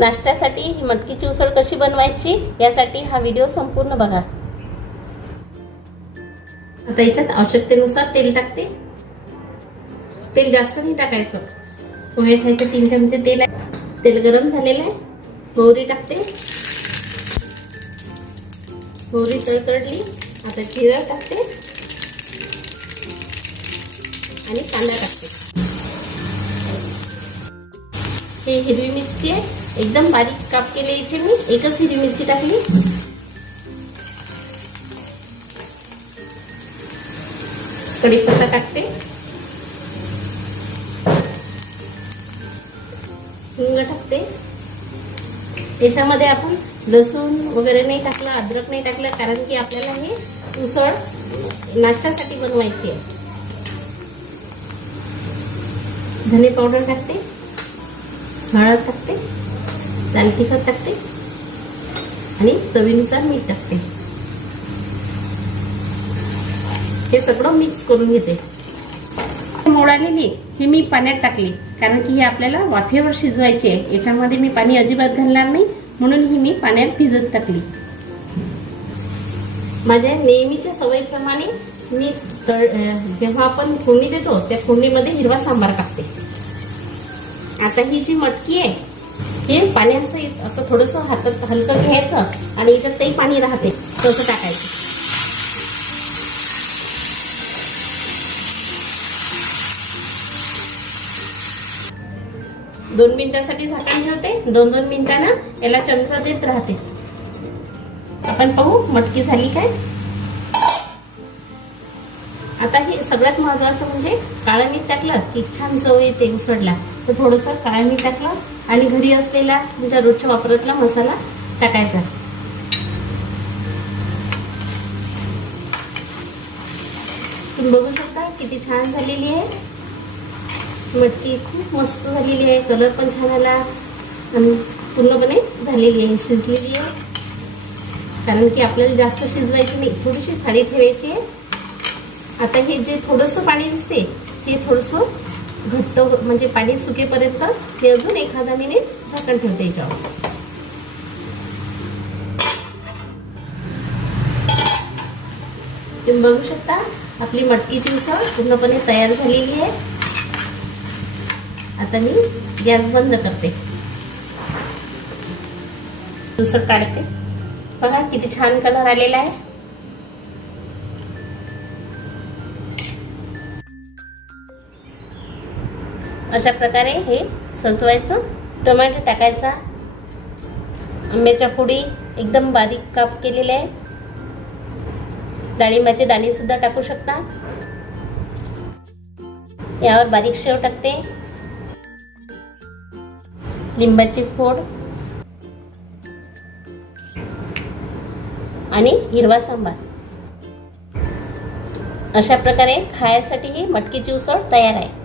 नाश्त्यासाठी ही मटकीची उसळ कशी बनवायची यासाठी हा व्हिडिओ संपूर्ण बघा. आता याच्यात आवश्यकतेनुसार तेल टाकते. तेल जास्त नाही टाकायचं. पोहे खायचं तीन चमचे तेल आहे. तेल गरम झालेलं आहे. मोहरी टाकते. मोहरी तळतळली आता जिरं टाकते. आणि कांदा टाकते. हे हिरवी मिरची आहे. एकदम बारीक काप केले याचे मी. एकच हिरवी मिरची टाकली. कढीपत्ता टाकते. हिंग टाकते. याच्यामध्ये आपण लसूण वगैरे नाही टाकलं अद्रक नाही टाकलं कारण की आपल्याला हे उसळ नाश्त्यासाठी बनवायची आहे. धने पावडर टाकते. हळद टाकते. लाल तिखट टाकते. आणि चवीनुसार मीठ टाकते. हे सगळं मिक्स करून घेते. मोड आलेली ही मी पाण्यात टाकली. कारण की ही आपल्याला वाफेवर शिजवायची आहे. याच्यामध्ये मी पाणी अजिबात घालणार नाही. म्हणून ही मी पाण्यात भिजत टाकली. माझ्या नेहमीच्या सवयीप्रमाणे मी जेव्हा आपण फोडणी देतो त्या फोडणीमध्ये हिरवा सांबार टाकते आता ही जी मटकी आहे हे पाणी असं येत- असं थोडस हातात हलकं घ्यायचं आणि याच्यात तेही पाणी राहते तसं टाकायचं. दोन मिनिटासाठी झाकण ठेवते. दोन दोन मिनिटांना याला चमचा देत राहते. आपण पाहू मटकी झाली काय? आता हे सगळ्यात महत्वाचं म्हणजे काळं मीठ टाकलं की छान चव येते उसळला. तर थोडंसं काळं मीठ टाकलं आणि घरी असलेला तुमच्या रोजच्या वापरातला मसाला टाकायचा. तुम्ही बघू शकता किती छान झालेली आहे. मटकी खूप मस्त झालेली आहे. कलर पण छान आला. आणि पूर्णपणे झालेली आहे. शिजलेली आहे. कारण की आपल्याला जास्त शिजवायची नाही. थोडीशी थाळी ठेवायची आहे. आता हे जे थोडंसं पाणी दिसते ते थोडंसं घट्ट हो- म्हणजे पाणी सुकेपर्यंत हे अजून एखादा मिनिट झाकण ठेवते याच्यावर. तुम्ही बघू शकता आपली मटकीची उसळ पूर्णपणे तयार झालेली आहे. आता मी गॅस बंद करते. उसळ काढते. बघा किती छान कलर आलेला आहे. अशा प्रकारे हे सजवायचं. टोमॅटो टाकायचा. आंब्याच्या फोडी एकदम बारीक काप केलेले आहे. डाळिंबाचे दाणे सुद्धा टाकू शकता. यावर बारीक शेव टाकते. लिंबाची फोड. आणि हिरवा सांबार. अशा प्रकारे खायसाठी ही मटकीची उसळ तयार आहे.